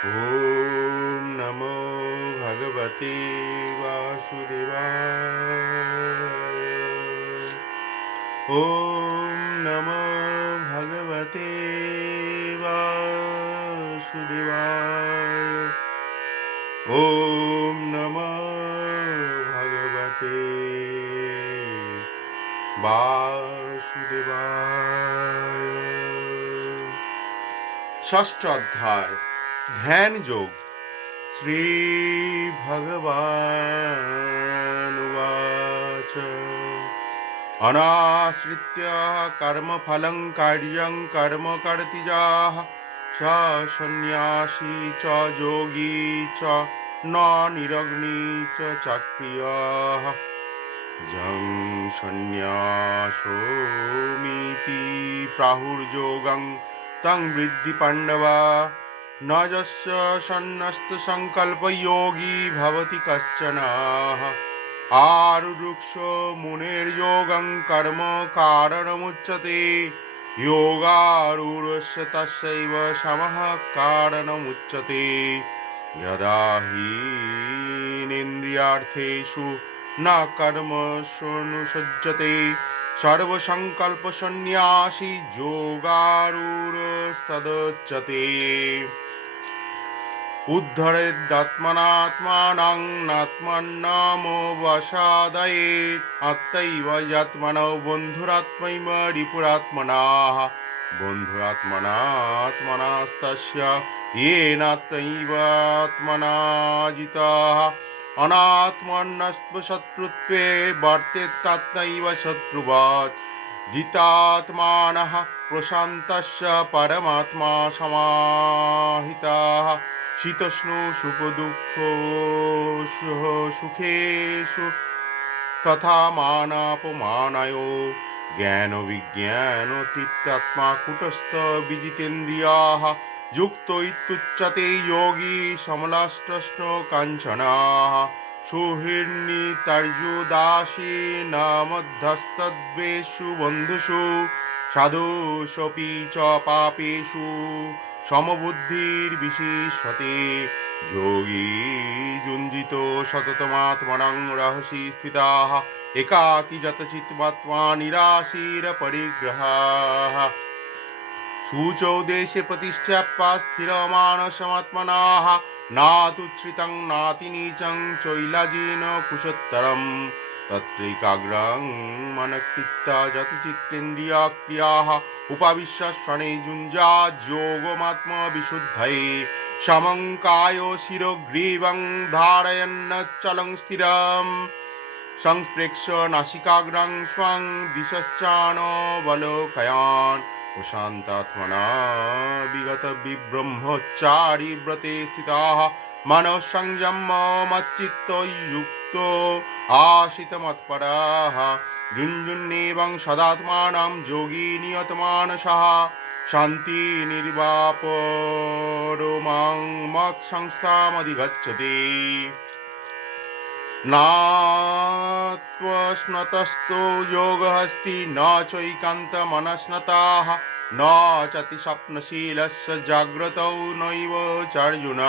ॐ नमो भगवते वासुदेवाय। ॐ नमो भगवते वासुदेवाय। ॐ नमो भगवते वासुदेवाय। ষষ্ঠ অধ্যায় ধ্যান যোগ। শ্রী ভগবানুবাচ অনাশ্রিত্য কর্মফলং কার্যং কর্ম কর্তি যাঃ স সন্ন্যাসী চ যোগী চ ন নিরগ্নি চ চাক্রিয়ঃ যং সন্ন্যাসোমিতি প্রাহুর্যোগং তং বৃদ্ধি পাণ্ডবা ন যস্য সন্ন্যস্ত সংকল্প যোগী ভবতি কশ্চন আরুরুক্ষ মুনের যোগং কর্ম কারণমুচ্যতে যোগারূঢ়স্য তস্যৈব সমঃ কারণমুচ্যতে যদা হি ইন্দ্রিয়ার্থেষু न कर्मष्वनुसज्जते सर्वसंकल्प सन्न्यासी योगारूढस्तदुच्यते उद्धरेदात्मनात्मानं नात्मन्नमवसादयेत् आत्मैव यात्मनो बन्धुरात्मैव रिपुरात्मनः बन्धुरात्मनात्मनस्तस्य येनात्मैवात्मना जितः अनात्मन्नस्त्वशत्रुत्वे वर्तेत्तत्रैव शत्रुवत् जितात्मानः प्रशान्तस्य परमात्मा समाहितः शीतोष्णसुखदुःखेषु सुखेषु तथा मानापमानयो ज्ञानविज्ञानतीर्थात्मा कुटस्थ विजितेन्द्रियाः युक्तो इत्युच्यते योगी समलाष्टस्नो काञ्चनाः सुहृन्नितर्जुदासीनामध्यस्तद्वेषु बन्धुषु साधुष्वपि च पापेषु समबुद्धिर्विशिष्यते योगी युञ्जितो सततमात्मनं रहसि स्थितः एकाकी जतचित्तमात्मा निराशीरपरिग्रहः शुचौ देशे प्रतिष्ठ्याप्य स्थिरमानसमात्मनः नातुच्छ्रितं नातिनीचं चैलाजिन कुशोत्तरं तत्रैकाग्रं मनकृत्य जतचित्तेन्द्रियक्रियाः उपविश्य शनै युञ्जात् योगमात्मविशुद्धये समं कायो शिरोग्रीवं धारयन्नचलं स्थिरम् संस्प्रेक्ष्य नासिकाग्रं स्वं दिशश्चानवलोकयान् प्रशान्तात्मना विगतविब्रह्मचारी व्रते स्थिताः मनःसंयममच्चित्तयुक्तो आशितमत्पराः युञ्जुन्नेवं सदात्मानं योगी नियतमानसः शान्तिनिर्वापरोमां मत्संस्थामधिगच्छति नात्वस्नतस्तो योगहस्ति न चैकान्तमनस्नताः न चातिस्वप्नशीलस्य जाग्रतौ नैव चार्जुन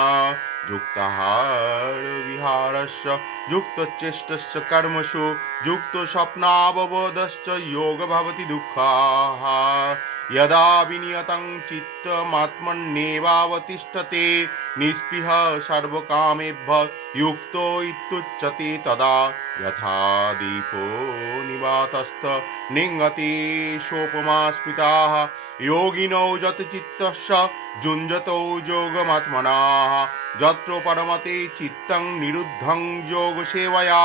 युक्ताहारविहारस्य युक्तचेष्टस्य कर्मसु युक्तस्वप्नावबोधश्च योग भवति दुःखाः यदा विनियतं चित्तमात्मन्येवावतिष्ठते निःस्पृह सर्वकामेभ्यः युक्तो इत्युच्यते तदा यथा दीपो निवातस्थ निङ्गते सोपमा स्मृताः योगिनौ यतचित्तस्य युञ्जतो योगमात्मनः यत्र परमते चित्तं निरुद्धं योगसेवया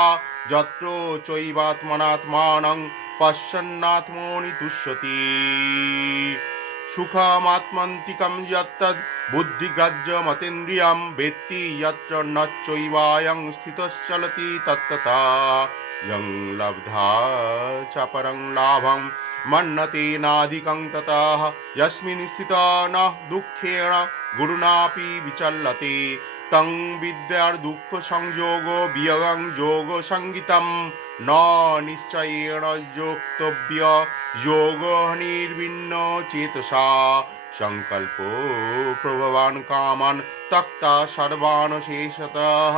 यत्र चैवात्मनात्मानं पश्यन्नात्मनि तुष्यति सुखमात्मन्तिकं यत्तद् बुद्धिग्राह्यमतीन्द्रियं वेत्ति यत्र न चैवायं स्थितश्चलति तत्तथा यं लब्धा च परं लाभं मन्यते नाधिकं ततः यस्मिन् स्थितः न दुःखेन गुरुणापि विचलते तं विद्यार्दुःखसंयोगो वियोगं योगसंगितं न निश्चयेन योक्तव्य योगो निर्विण्ण चेतसा संकल्पो प्रभवान् कामान् त्यक्ता सर्वान् शेषतः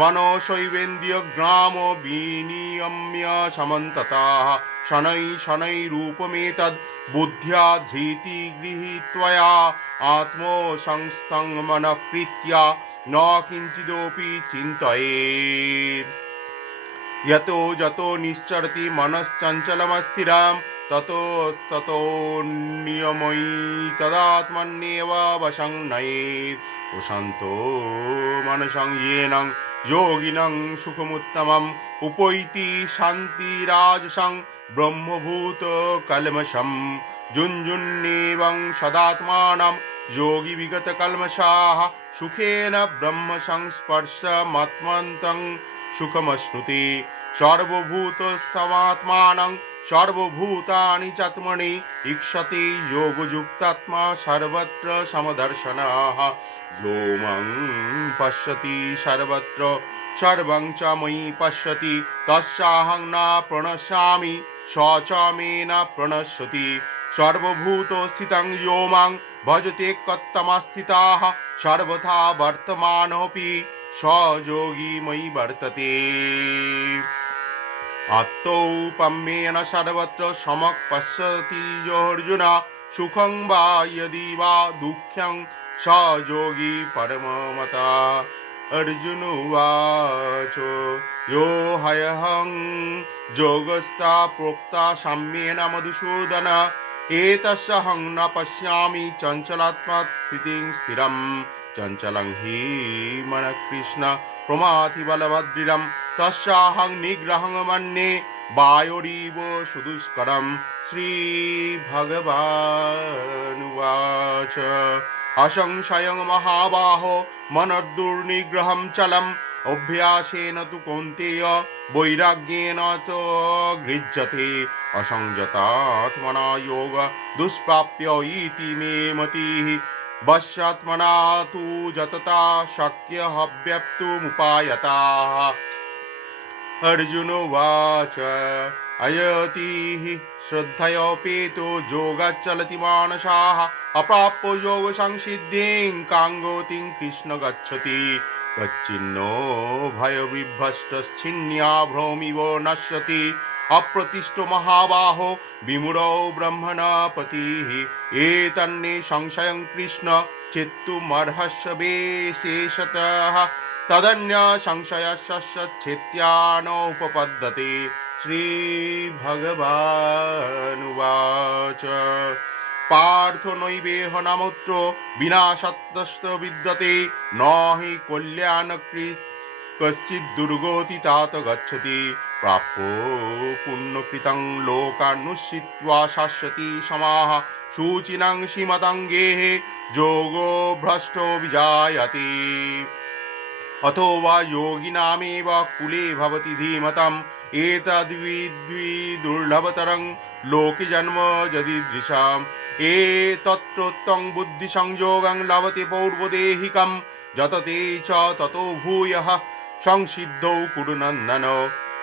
मनोशैवेन्द्रियग्रामो विनियम्य समन्ततः शनैरूपमेतद् बुद्ध्या धृति गृहीत्वया आत्मसंस्थं मनकृत्य न किञ्चिदपि चिन्तयेत् यतो जतो निश्चरति मनश्चञ्चलमस्थिरं ततोस्ततो नियमयि तदात्मन्येव वशं नयेत् प्रशान्तो मनसं येनं योगिनं सुखमुत्तमम् उपैति शान्तिराजसं ब्रह्मभूतकल्मषं जुञ्जुन्नेवं सदात्मानं योगी विगतकल्मषाः सुखेन ब्रह्मसंस्पर्शमात्मन्तं सुखमश्नुते सर्वभूतस्थमात्मानं सर्वभूतानि चात्मनि ईक्षते योगयुक्तात्मा सर्वत्र समदर्शनः यो मं पश्यति सर्वत्र सर्वं च मयि पश्यति तस्याहं न प्रणश्यामि स च मे न प्रणश्यति सर्वभूतस्थितं यो मां भजते कत्तमस्थिताः सर्वथा वर्तमानोऽपि स योगी मयि वर्तते आत्तौपम्येन सर्वत्र समक् पश्यति यो अर्जुन सुखं वा यदि वा दुःखं स योगी परममता अर्जुन उवाच यो ह्यहं योगस्था प्रोक्ता साम्येन मधुसूदन एतस्याहं न पश्यामि चञ्चलात्मा स्थितिं स्थिरं चञ्चलं हि मनः कृष्ण प्रमाथि बलभद्रिरं तस्याहं निग्रहं मन्ये वायोरिव सुदुष्करं श्रीभगवानुवाच असंशयं महाबाहो मनर्दुर्निग्रहं चलम् अभ्यासेन तु कौन्तेय वैराग्येन च गृह्यते असंयतात्मना योग दुष्प्राप्य इति मे मतिः वश्यात्मना तु जतता शक्यः व्यप्तुमुपायताः अर्जुन उवाच अयतिः श्रद्धयोपेतो योगाच्चलति मानसाः अप्राप्य योगसंसिद्धिं काङ्गोतिं कृष्ण गच्छति कच्चिन्नो भयविभ्रष्टश्छिन्न्या भ्रमिव नश्यति अप्रतिष्ठो महाबाहो विमूढो ब्रह्मणपतिः एतन्ने संशयं कृष्ण चेत्तुमर्हस्य विशेषतः तदन्य संशयस्य चेत्यानोपपद्यते श्रीभगवानुवाच पार्थो नैवेह नामोऽत्र विनाशस्तस्य विद्यते न हि कल्याणकृत् कश्चित् दुर्गति तात गच्छति प्राप्यो पुण्यकृतं लोकानुष्ठित्वा शाश्वती समाः शुचिनं श्रीमताङ्गेः योगो भ्रष्टो विजायते अथो वा योगिनामेव कुले भवति धीमताम् एतद्विद्विदुर्लभतरं लोके जन्म यदीदृशाम् एतत्रोक्तं बुद्धिसंयोगं लभते पौर्वदेहिकं यतते च ततो भूयः संसिद्धौ कुरुनन्दन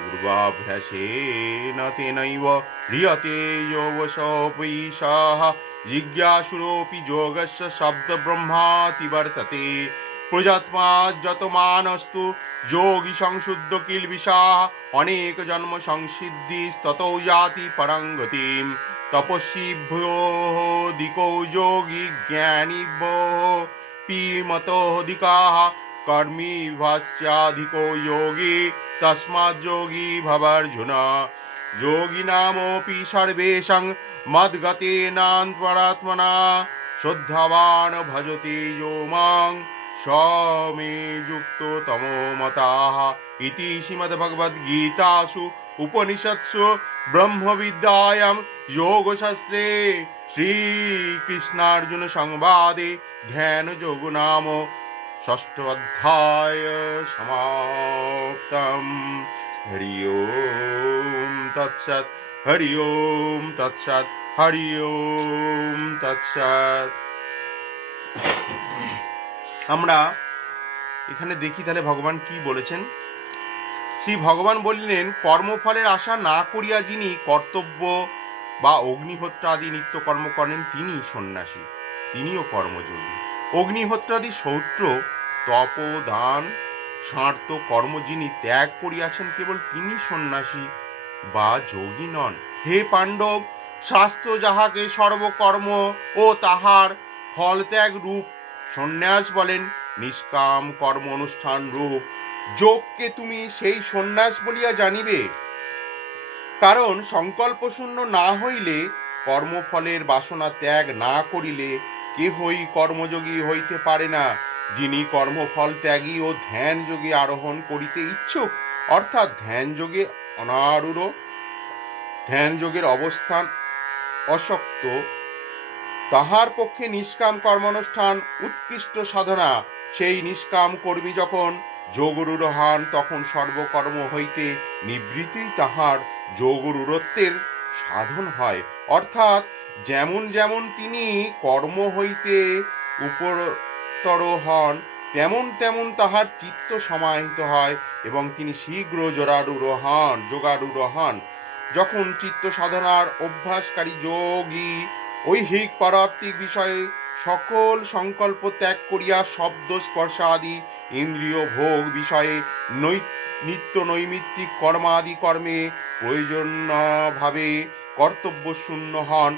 पूर्वाभ्यासेन तेनैव ह्रियते योगशोपैषः जिज्ञासुरोऽपि योगस्य शब्दब्रह्माति वर्तते प्रजात्मा जतमानस्तु योगी संशुद्ध किल्बिषाः अनेक जन्म संसिद्धिस्ततो याति परं गतिं तपस्विभ्योऽधिको योगी ज्ञानिभ्योऽपि मतोऽधिकाः कर्मिभ्यश्चाधिको योगी तस्माद् योगी भवार्जुन योगिनामपि सर्वेषां मद्गतेनान्तरात्मना शुद्धवान् भजते यो मां स मे युक्तो तमो मताः इति श्रीमद्भगवद्गीतासु उपनिषत्सु ब्रह्मविद्यायां योगशास्त्रे श्रीकृष्णार्जुन संवादे ध्यानयोगो नाम षष्ठोऽध्याय समाप्तम्। हरि ओम तत्सत् हरि ओम तत्सत् हरि ओम तत्सत्। আমরা এখানে দেখি তাহলে ভগবান কি বলেছেন। শ্রী ভগবান বললেন, কর্মফলের আশা না করিয়া যিনি কর্তব্য বা অগ্নিহোত্র আদি নিত্য কর্ম করেন তিনি সন্ন্যাসী। তিনিও কর্মযোগী। অগ্নিহোত্রাদি সৌত্র, তপ, দান, স্বার্থ কর্ম যিনি ত্যাগ করিয়াছেন কেবল তিনি সন্ন্যাসী বা যোগী নন। হে পাণ্ডব, শাস্ত্র যাহাকে সর্বকর্ম ও তাহার ফল ত্যাগ রূপ সন্ন্যাস বলেন, নিষ্কাম কর্ম অনুষ্ঠান রূপ যোগকে তুমি সেই সন্ন্যাস বলিয়া জানিবে। কারণ সংকল্প শূন্য না হইলে, কর্মফলের বাসনা ত্যাগ না করিলে কেহই কর্মযোগী হইতে পারে না। যিনি কর্মফল ত্যাগী ও ধ্যান যোগে আরোহণ করিতে ইচ্ছুক, অর্থাৎ ধ্যান যোগে অনারূঢ়, ধ্যান যোগের অবস্থান অশক্ত, তাহার পক্ষে নিষ্কাম কর্মানুষ্ঠান উৎকৃষ্ট সাধনা। সেই নিষ্কাম কর্মী যখন যোগরূঢ় হন, তখন সর্বকর্ম হইতে নিবৃত্তি তাহার যোগরূঢ়ত্বের সাধন হয়। অর্থাৎ যেমন যেমন তিনি কর্ম হইতে উপরতর হন, তেমন তেমন তাহার চিত্ত সমাহিত হয় এবং তিনি শীঘ্র যোগারূঢ় হন। যখন চিত্ত সাধনার অভ্যাসকারী যোগী ঐহিক পারমার্থিক বিষয়ে সকল সংকল্প ত্যাগ করিয়া শব্দ স্পর্শ আদি ইন্দ্রিয় ভোগ বিষয়ে নিত্য নৈমিত্তিক কর্মাদি কর্মে প্রয়োজনভাবে কর্তব্য শূন্য হন,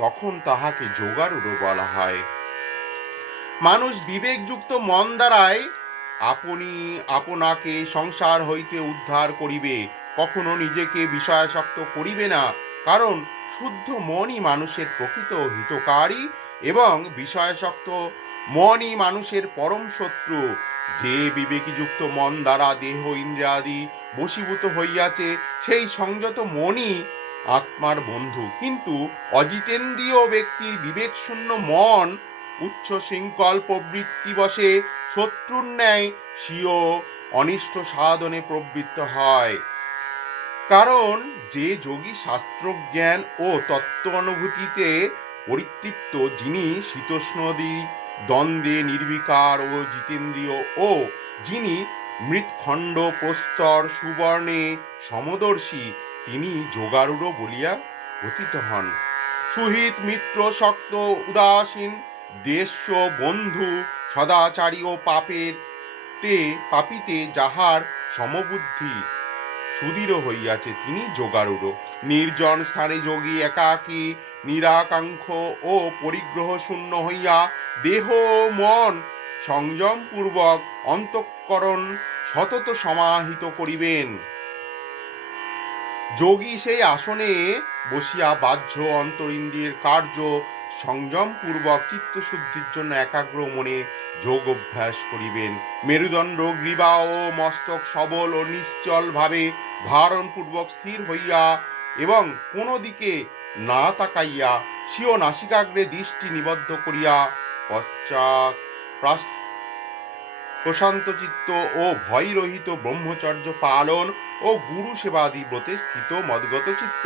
তখন তাহাকে যোগারূঢ় বলা হয়। মানুষ বিবেকযুক্ত মন দ্বারাই আপনাকে সংসার হইতে উদ্ধার করিবে, কখনো নিজেকে বিষয়াসক্ত করিবে না। কারণ শুদ্ধ মনই মানুষের প্রকৃত হিতকারী এবং বিষয়াসক্ত মনই মানুষের পরম শত্রু। যে বিবেকযুক্ত মন দ্বারা দেহ ইন্দ্রিয়াদি বশীভূত হইয়াছে, সেই সংযত মনই আত্মার বন্ধু। কিন্তু অজিতেন্দ্রীয় ব্যক্তির বিবেকশূন্য মন উচ্চ শৃঙ্খল প্রবৃত্তি বশে শত্রুর ন্যায় স্বীয় অনিষ্ট সাধনে প্রবৃত্ত হয়। কারণ যে যোগী শাস্ত্রজ্ঞান ও তত্ত্ব অনুভূতিতে পরিতৃপ্ত, যিনি শীতোষ্ণাদি দ্বন্দ্বে নির্বিকার ও জিতেন্দ্রীয়, ও যিনি মৃৎখণ্ড প্রস্তর সুবর্ণে সমদর্শী, তিনি যোগারূঢ় বলিয়া কথিত হন। সুহৃত মিত্র শক্ত উদাসীন দেশ্য বন্ধু সদাচারী ও পাপিতে যাহার সমবুদ্ধি সুদৃঢ় হইয়াছে, তিনি যোগারূঢ়। নির্জন স্থানে যোগী একাকী নিরাকাঙ্ক্ষ ও পরিগ্রহ শূন্য হইয়া দেহ মন সংযম পূর্বক অন্তঃকরণ সতত সমাহিত করিবেন। যোগী সেই আসনে বসিয়া বাহ্য অন্তরিন্দ্রিয়ের কার্য সংযম পূর্বক চিত্তশুদ্ধির জন্য একাগ্র মনে যোগ অভ্যাস করিবেন। মেরুদণ্ড গ্রীবা ও মস্তক সবল ও নিশ্চল ভাবে ধারণ পূর্বক স্থির হইয়া এবং কোনো দিকে না তাকাইয়া স্বীয় নাসিকাগ্রে দৃষ্টি নিবদ্ধ করিয়া পশ্চাৎ প্রশান্ত চিত্ত ও ভয়রহিত ব্রহ্মচর্য পালন ও গুরু সেবাদি ব্রতে স্থিত মদগত চিত্ত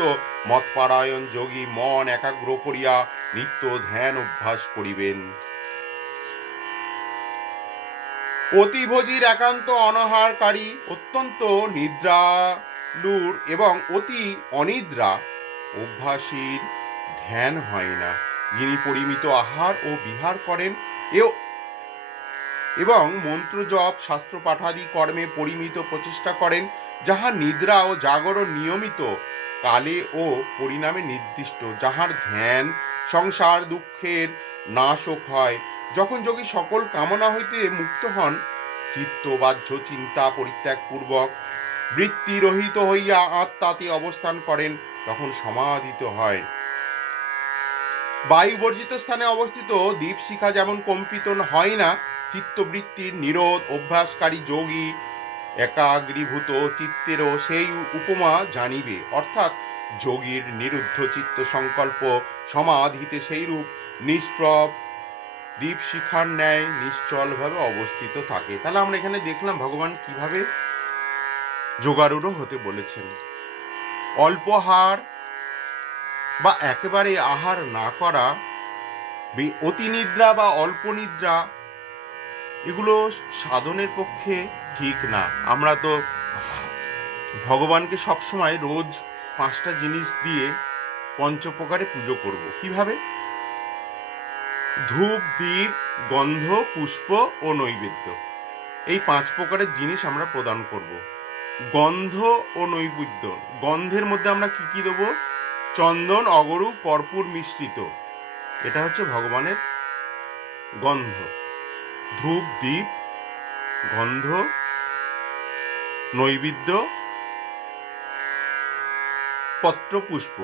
মতপারায়ণ যোগী মন একাগ্র করিয়া নিত্য ধ্যান অভ্যাস করিবেন। অতিভোজীর একান্ত অনাহারকারী, অত্যন্ত নিদ্রালুর এবং অতি অনিদ্রা অভ্যাসীর ধ্যান হয় না। যিনি পরিমিত আহার ও বিহার করেন এবং মন্ত্র জপ শাস্ত্র পাঠাদি কর্মে পরিমিত প্রচেষ্টা করেন, যাহার নিদ্রা ও জাগরণ নিয়মিত কালে ও পরিণামে নির্দিষ্ট, যাহার ধ্যান সংসার দুঃখের নাশক হয়। যখন যোগী সকল কামনা হইতে মুক্ত হন, চিত্ত বাহ্য চিন্তা পরিত্যাগ পূর্বক বৃত্তি রহিত হইয়া আত্মাতে অবস্থান করেন, তখন সমাধিত হয়। বায়ুবর্জিত স্থানে অবস্থিত দীপশিখা যেমন কম্পিত হয় না, চিত্তবৃত্তির নিরোধ অভ্যাসকারী যোগী একাগ্রীভূত চিত্তেরও সেই উপমা জানিবে। অর্থাৎ যোগীর নিরুদ্ধ চিত্ত সংকল্প সমাধিতে সেইরূপ নিষ্প্রভ দীপশিখার ন্যায় নিশ্চলভাবে অবস্থিত থাকে। তাহলে আমরা এখানে দেখলাম ভগবান কিভাবে যোগারূঢ় হতে বলেছেন। অল্প আহার বা একেবারে আহার না করা, অতি নিদ্রা বা অল্প নিদ্রা, এগুলো সাধনের পক্ষে ঠিক না। আমরা তো ভগবানকে সবসময় রোজ 5টা জিনিস দিয়ে পঞ্চপ্রকারে পুজো করব। কিভাবে? ধূপ, দীপ, গন্ধ, পুষ্প ও নৈবেদ্য, এই 5 প্রকারের জিনিস আমরা প্রদান করব। গন্ধ ও নৈবেদ্য, গন্ধের মধ্যে আমরা কি কি দেবো? চন্দন, অগরু, কর্পূর মিশ্রিত, এটা হচ্ছে ভগবানের গন্ধ। ধূপ, দীপ, গন্ধ, নৈবেদ্য, পত্র, পুষ্প,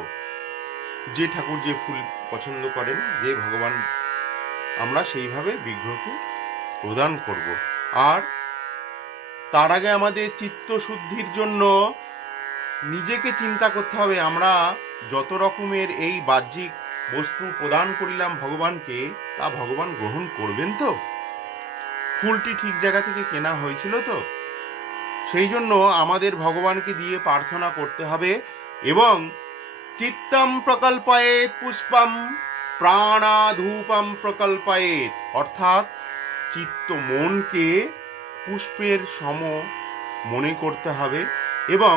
যে ঠাকুর যে ফুল পছন্দ করেন, যে ভগবান, আমরা সেইভাবে বিগ্রহকে প্রদান করব। আর তার আগে আমাদের চিত্ত শুদ্ধির জন্য নিজেকে চিন্তা করতে হবে, আমরা যত রকমের এই বাহ্যিক বস্তু প্রদান করিলাম ভগবানকে, তা ভগবান গ্রহণ করবেন তো? ফুলটি ঠিক জায়গা থেকে কেনা হয়েছিল তো? সেই জন্য আমাদের ভগবানকে দিয়ে প্রার্থনা করতে হবে। এবং চিত্তম প্রকল্পয়েত পুষ্পম প্রাণাধূপম প্রকল্পয়েত, অর্থাৎ চিত্ত, মনকে পুষ্পের সম মনে করতে হবে। এবং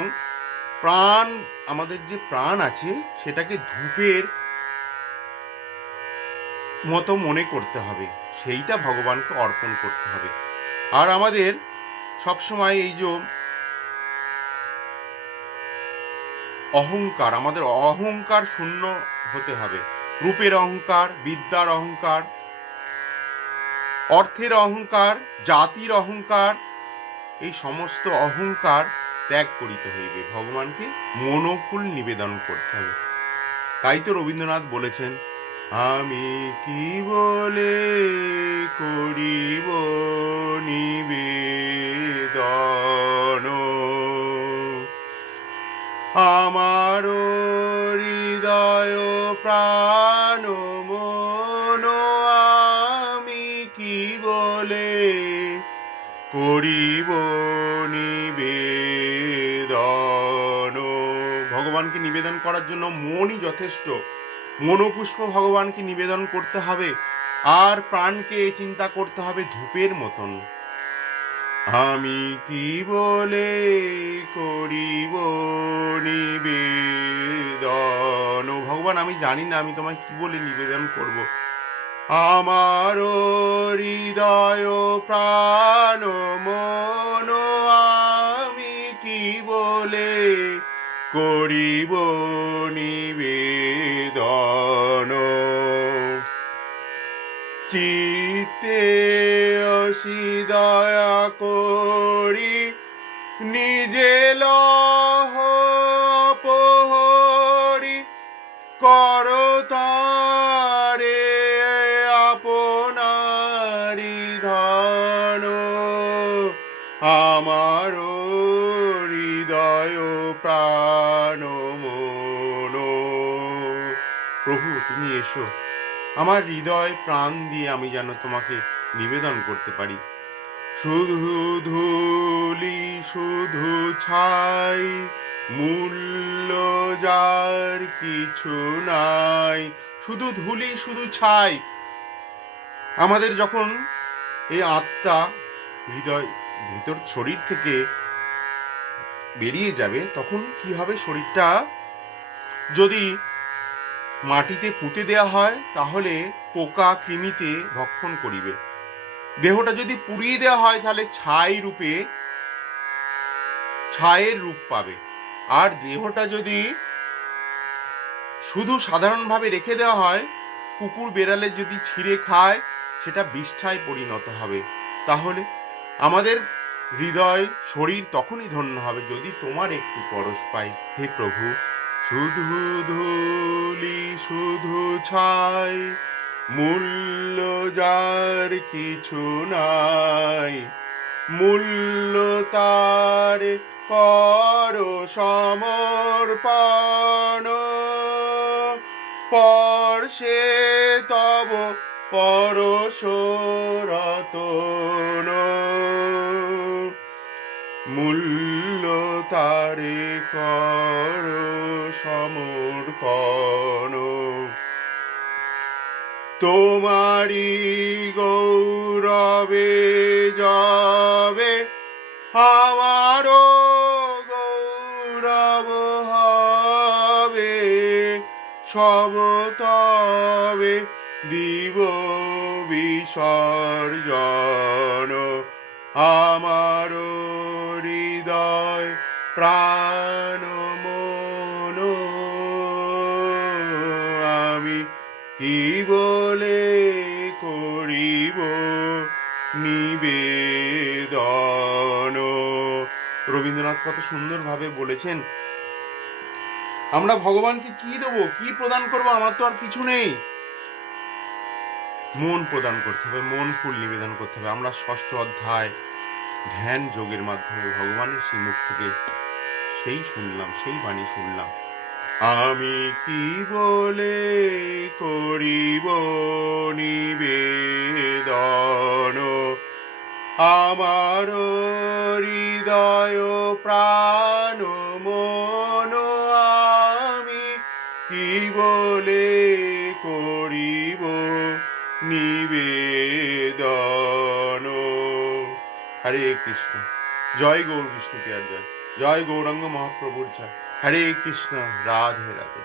প্রাণ, আমাদের যে প্রাণ আছে সেটাকে ধূপের মতো মনে করতে হবে, সেইটা ভগবানকে অর্পণ করতে হবে। আর আমাদের সবসময় এই যে অহংকার, আমাদের অহংকার শূন্য হতে হবে। রূপের অহংকার, বিদ্যার অহংকার, অর্থের অহংকার, জাতির অহংকার, এই সমস্ত অহংকার ত্যাগ করিতে হইবে, ভগবানকে মনোফুল নিবেদন করতে হবে। তাই তো রবীন্দ্রনাথ বলেছেন, আমি কি বলে করিব নিবেদন, আমার হৃদয় প্রাণ মন আমি কি বলে করিব নিবেদন। ভগবানকে নিবেদন করার জন্য মনই যথেষ্ট। মনোপুষ্প ভগবানকে নিবেদন করতে হবে। আর প্রাণকে চিন্তা করতে হবে ধূপের মতন, আমি কি বলে করিব নিবেদন। ভগবান, আমি জানি না আমি তোমায় কি বলে নিবেদন করব। আমার হৃদয় প্রাণ মন আমি কি বলে করিব নিবেদন। চিত্তে অসি দয়া করি নিজে লহ অপহরি, করতারে আপনারি ধন, আমার হৃদয় প্রাণ মন। প্রভু, তুমি এসো, আমার হৃদয় প্রাণ দিয়ে আমি যেন তোমাকে নিবেদন করতে পারি। শুধু ধুলি, শুধু ছাই, মূল্য যার কিছু নাই। শুধু ধুলি, শুধু ছাই। আমাদের যখন এই আত্মা হৃদয় ভিতর শরীর থেকে বেরিয়ে যাবে, তখন কি হবে? শরীরটা যদি মাটিতে পুঁতে দেওয়া হয় তাহলে পোকা কৃমিতে ভক্ষণ করিবে। দেহটা যদি পুড়িয়ে দেওয়া হয় তাহলে ছায়ের রূপ পাবে। আর দেহটা যদি শুধু সাধারণভাবে রেখে দেওয়া হয়, কুকুর বেড়ালে যদি ছিঁড়ে খায়, সেটা বিষ্ঠায় পরিণত হবে। তাহলে আমাদের হৃদয়, শরীর তখনই ধন্য হবে যদি তোমার একটু পরশ পায়। হে প্রভু, শুধু ধুলি, শুধু ছাই, মূল্য যার কিছু নাই, মূল্য তার কর সমর্পণ, পরশে তব পরশ রতন, মূল্য তারে কর সমর্পণ। তোমারি গৌরবে যাবে আমারও গৌরব হবে, সব তবে দিব বিসর্জন, আমার হৃদয় প্রাণ মন আমি কি বলে করিব নিবেদন। রবীন্দ্রনাথ কত সুন্দরভাবে বলেছেন, আমরা ভগবানকে কি দেবো, কি প্রদান করব, আমার তো আর কিছু নেই। মন প্রদান করতে হবে, মন ফুল নিবেদন করতে হবে। আমরা ষষ্ঠ অধ্যায় ধ্যান যোগের মাধ্যমে ভগবানের শ্রীমুখ থেকে সেই শুনলাম, সেই বাণী শুনলাম, আমি কি বলে করিব নিবেদন, আমার হৃদয় প্রাণ মন আমি কি বলে করিব নিবেদন। হরে কৃষ্ণ। জয় গৌর বিষ্ণু পিয়ার জয়। জয় গৌরাঙ্গ মহাপ্রভুর জয়। হরে কৃষ্ণ। রাধে রাধে।